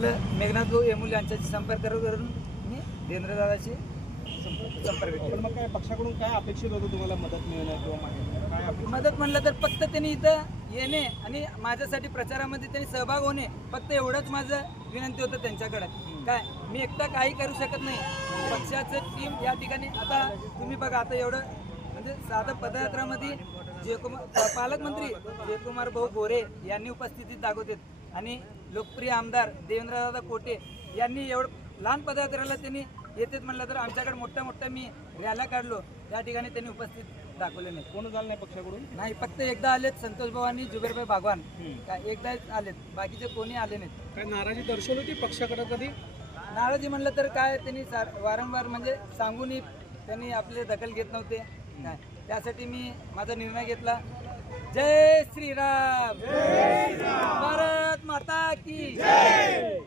आपलं मेघनाथ भाऊ येमुल यांच्याशी संपर्क करून मी देवेंद्रदादाशी संपर्क केला. पण मग काय पक्षाकडून काय अपेक्षित होतं तुम्हाला मदत मिळणं किंवा काय अपेक्षित? मदत म्हणलं तर फक्त त्यांनी इथं येणे आणि माझ्यासाठी प्रचारामध्ये त्यांनी सहभाग होणे, फक्त एवढंच माझं विनंती होतं त्यांच्याकडे. काय मी एकटा काही करू शकत नाही, पक्षाचं टीम या ठिकाणी. आता तुम्ही बघा, आता एवढं म्हणजे साधं पदयात्रामध्ये पालकमंत्री जयकुमार भाऊ गोरे यांनी उपस्थिती दाखवतात आणि लोकप्रिय आमदार देवेंद्रदादा कोटे यांनी एवढं लहान पदयात्रेला त्यांनी येतात म्हणलं तर आमच्याकडे मोठ्या मी रॅल्या काढलो, त्या ठिकाणी त्यांनी उपस्थित दाखवले नाही. कोण झालं नाही पक्षाकडून? नाही, फक्त एकदा आलेत संतोष भाऊ आणि जुबेरभाई भागवान, काय एकदा आलेत, बाकीचे कोणी आले नाहीत. काय नाराजी दर्शवली होती पक्षाकडे कधी? नाराजी म्हणलं तर काय, त्यांनी वारंवार म्हणजे सांगूनही त्यांनी आपले दखल घेत नव्हते. काय त्यासाठी मी माझा निर्णय घेतला. जय श्रीराम, भारत माता की जय.